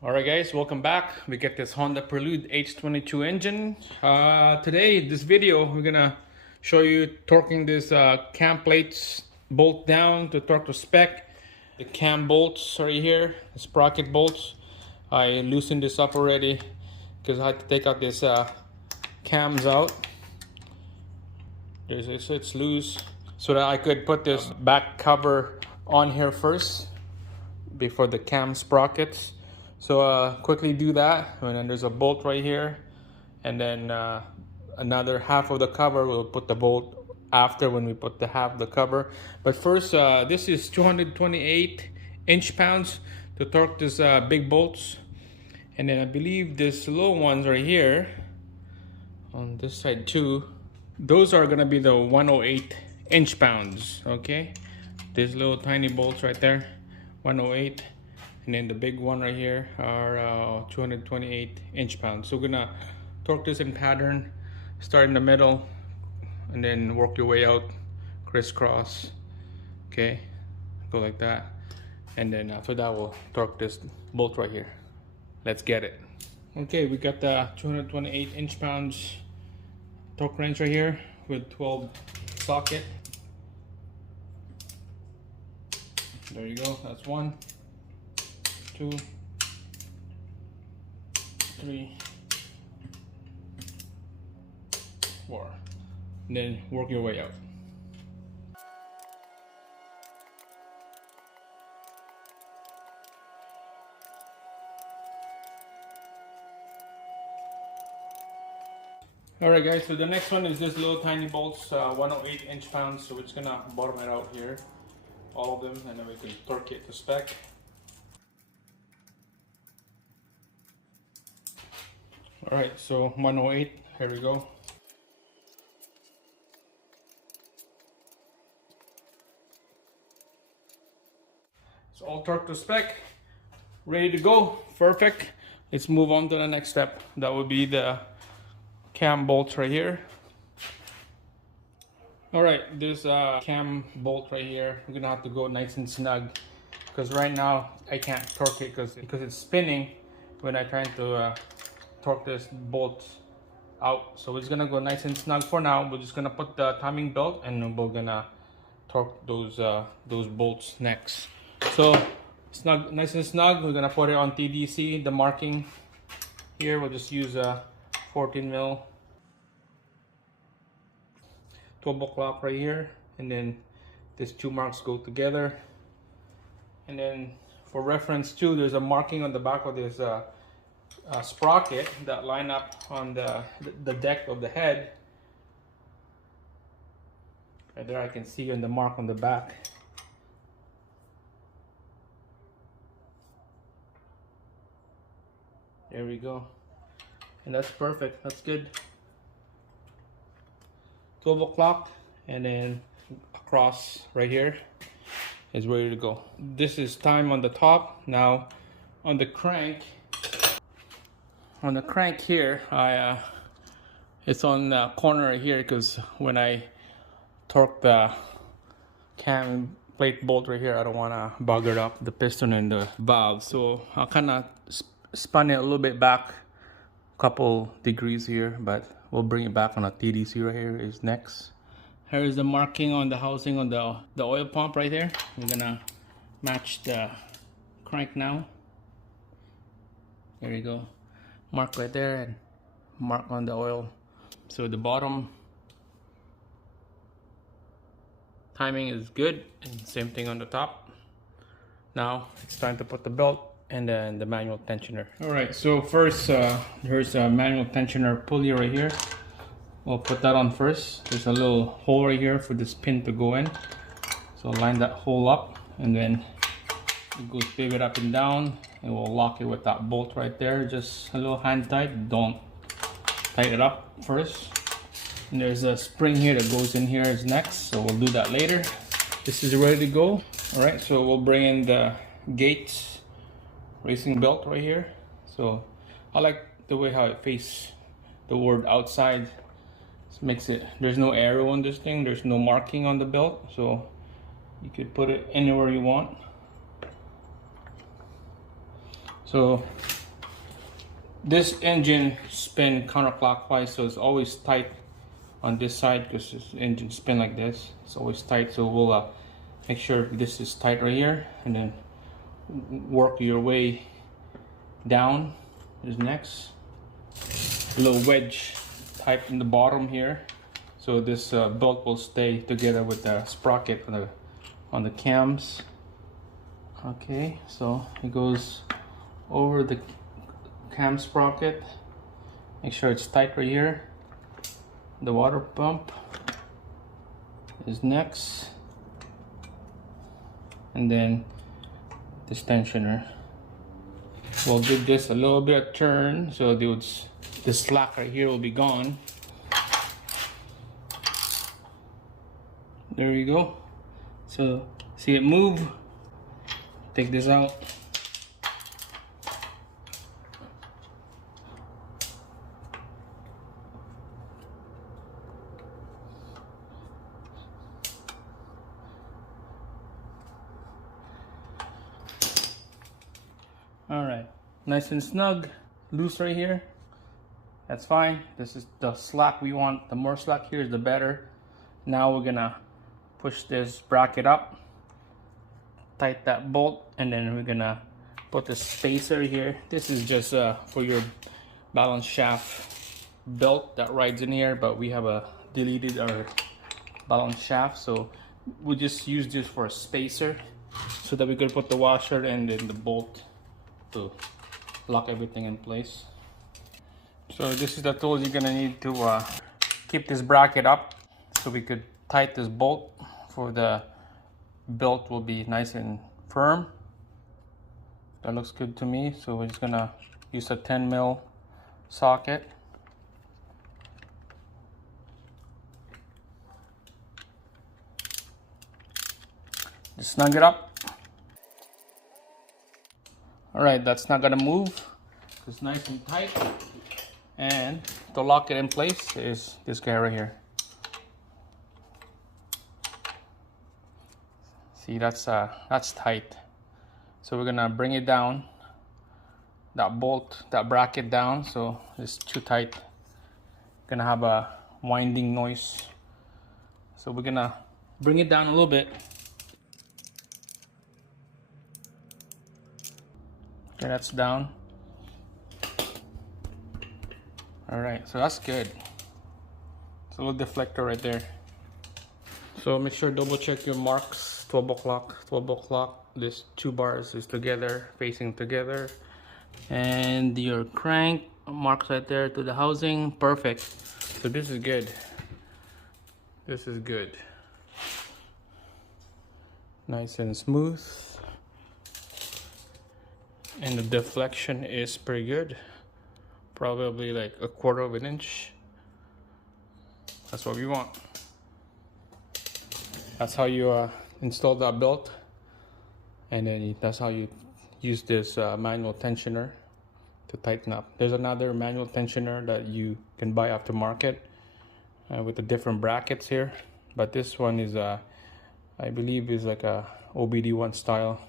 Alright guys, welcome back. We get this Honda Prelude H22 engine. Today, this video, we're gonna show you torquing this cam plates bolt down to torque to spec. The cam bolts right here, the sprocket bolts. I loosened this up already because I had to take out this cams out. So it's loose so that I could put this back cover on here first before the cam sprockets. So quickly do that, and then there's a bolt right here, and then another half of the cover. We'll put the bolt after when we put the half of the cover. But first, this is 228 inch-pounds to torque this big bolts, and then I believe this little ones right here on this side too. Those are gonna be the 108 inch-pounds. Okay, these little tiny bolts right there, 108. And then the big one right here are 228 inch-pounds. So we're gonna torque this in pattern, start in the middle, and then work your way out, crisscross. Okay, go like that. And then after that, we'll torque this bolt right here. Let's get it. Okay, we got the 228 inch-pounds torque wrench right here with 12 socket. There you go, that's 1, 2, 3, 4, and then work your way out. Alright guys, so the next one is this little tiny bolts, 108 inch-pounds, so we're just gonna bottom it out here, all of them, and then we can torque it to spec. Alright, so 108, here we go. It's all torqued to spec, ready to go, perfect. Let's move on to the next step. That would be the cam bolts right here. Alright, this cam bolt right here, we're gonna have to go nice and snug, because right now I can't torque it because it's spinning when I try to torque this bolt out. So we're just gonna go nice and snug for now. We're just gonna put the timing belt and we're gonna torque those bolts next. So snug, nice and snug. We're gonna put it on TDC. The marking here, we'll just use a 14 mil 12 o'clock right here, and then these two marks go together. And then for reference too, there's a marking on the back of this sprocket that line up on the deck of the head. Right there I can see on the mark on the back. There we go. And that's perfect, that's good. 12 o'clock, and then across right here is ready to go. This is time on the top. Now on the crank here, it's on the corner right here, because when I torque the cam plate bolt right here, I don't want to bugger up the piston and the valve. So I kind of spun it a little bit back, a couple degrees here, but we'll bring it back on a TDC right here is next. Here's the marking on the housing on the oil pump right there. We're gonna match the crank now. There you go. Mark right there and mark on the oil. So the bottom timing is good, and same thing on the top. Now it's time to put the belt and then the manual tensioner. All right, so first here's a manual tensioner pulley right here. We'll put that on first. There's a little hole right here for this pin to go in. So line that hole up, and then it goes pivot up and down, and we'll lock it with that bolt right there. Just a little hand tight, don't tighten it up first. And there's a spring here that goes in here is next, so we'll do that later. This is ready to go. All right, so we'll bring in the Gates racing belt right here. So I like the way how it faces the word outside. This makes it, there's no arrow on this thing, there's no marking on the belt, so you could put it anywhere you want. So this engine spin counterclockwise, so it's always tight on this side because this engine spin like this. It's always tight, so we'll make sure this is tight right here, and then work your way down. Is next a little wedge type in the bottom here, so this belt will stay together with the sprocket on the cams. Okay, so it goes over the cam sprocket. Make sure it's tight right here. The water pump is next, and then this tensioner. We'll give this a little bit of turn, so the slack right here will be gone. There you go. So see it move. Take this out. All right, nice and snug, loose right here. That's fine. This is the slack we want. The more slack here is the better. Now we're gonna push this bracket up, tight that bolt, and then we're gonna put the spacer here. This is just for your balance shaft belt that rides in here, but we have deleted our balance shaft, so we'll just use this for a spacer so that we could put the washer and then the bolt to lock everything in place. So this is the tools you're gonna need to keep this bracket up, so we could tight this bolt for the belt will be nice and firm. That looks good to me. So we're just gonna use a 10 mil socket. Just snug it up. All right, that's not gonna move. It's nice and tight. And to lock it in place is this guy right here. See, that's tight. So we're gonna bring it down. That bolt, that bracket down. So it's too tight. Gonna have a winding noise. So we're gonna bring it down a little bit. Okay, that's down. All right, so that's good. It's a little deflector right there. So make sure double check your marks. 12 o'clock, 12 o'clock. This 2 bars is together, facing together. And your crank marks right there to the housing. Perfect. So this is good. This is good. Nice and smooth. And the deflection is pretty good. Probably like 1/4 of an inch. That's what we want. That's how you install that belt. And then that's how you use this manual tensioner to tighten up. There's another manual tensioner that you can buy aftermarket with the different brackets here. But this one is, I believe, is like a OBD1 style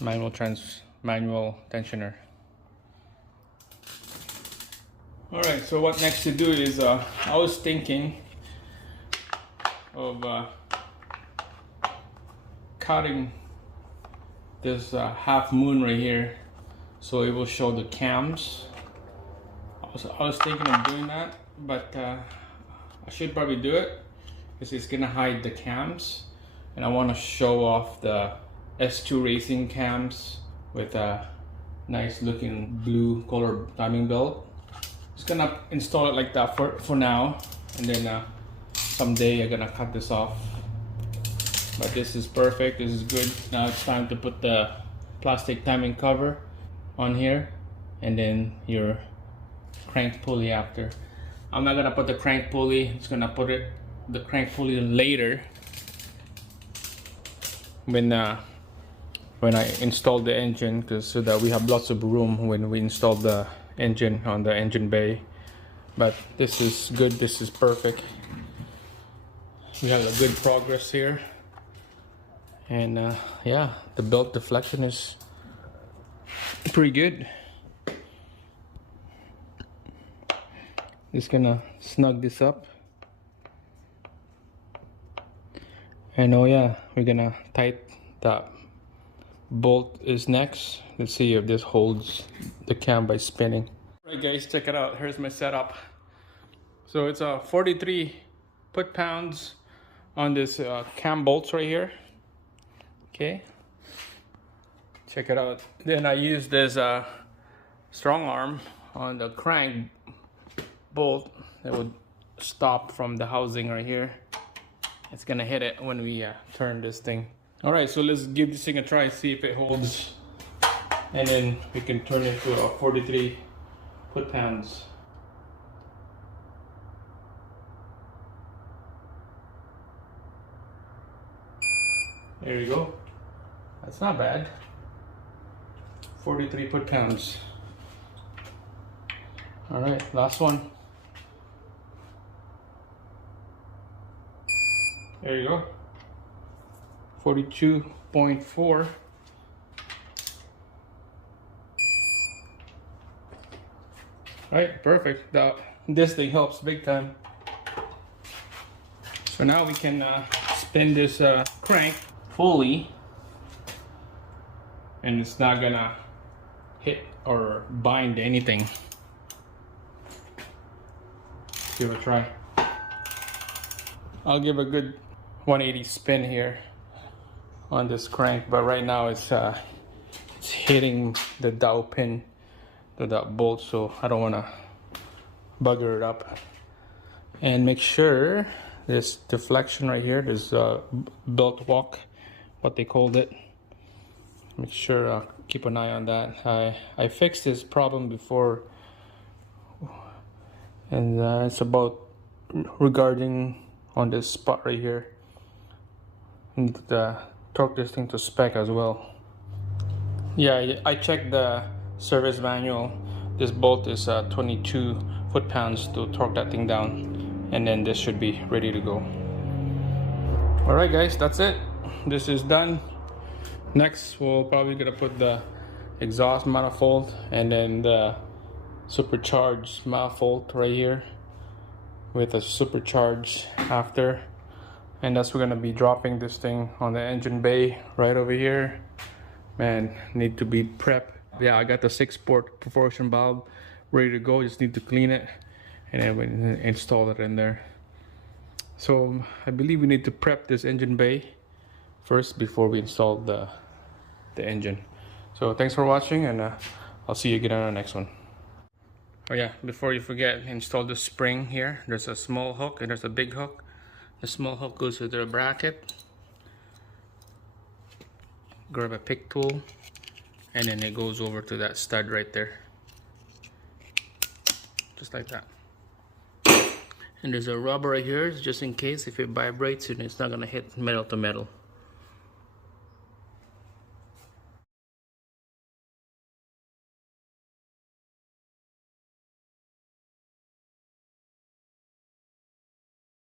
manual tensioner. All right, so what next to do is I was thinking of cutting this half moon right here so it will show the cams. I was thinking of doing that, but I should probably do it because it's gonna hide the cams, and I want to show off the S2 racing cams with a nice looking blue color timing belt. Just gonna install it like that for now, and then someday I'm gonna cut this off. But this is perfect. This is good. Now it's time to put the plastic timing cover on here, and then your crank pulley after. I'm not gonna put the crank pulley. I'm just gonna put the crank pulley later when I install the engine, so that we have lots of room when we install the engine on the engine bay. But this is good. This is perfect. We have a good progress here, and yeah, the belt deflection is pretty good. Just gonna snug this up. And oh yeah, we're gonna tighten that bolt is next. Let's see if this holds the cam by spinning. All right guys, check it out. Here's my setup. So it's a 43 foot-pounds on this cam bolts right here. Okay, check it out. Then I use this strong arm on the crank bolt that would stop from the housing right here. It's gonna hit it when we turn this thing. All right, so let's give this thing a try, see if it holds, and then we can turn it to a 43 foot-pounds. There you go. That's not bad. 43 foot-pounds. All right, last one. There you go. 42.4. All right, perfect. This thing helps big time. So now we can spin this crank fully, and it's not gonna hit or bind anything. Give it a try. I'll give a good 180 spin here on this crank, but right now it's hitting the dowel pin to that bolt, so I don't want to bugger it up. And make sure this deflection right here, this belt walk, what they called it, make sure keep an eye on that. I fixed this problem before, and it's about regarding on this spot right here. Need to torque this thing to spec as well. Yeah, I checked the service manual. This bolt is 22 foot-pounds to torque that thing down, and then this should be ready to go. All right guys, that's it. This is done. Next we're probably gonna put the exhaust manifold and then the supercharged manifold right here with a supercharged after, and that's we're gonna be dropping this thing on the engine bay right over here. Man, need to be prepped. Yeah, I got the 6-port perforation valve ready to go. Just need to clean it and then we install it in there. So I believe we need to prep this engine bay first before we install the engine. So thanks for watching, and I'll see you again on the next one. Oh yeah, before you forget, install the spring here. There's a small hook and there's a big hook. The small hook goes to the bracket. Grab a pick tool and then it goes over to that stud right there. Just like that. And there's a rubber right here just in case if it vibrates and it's not gonna hit metal to metal.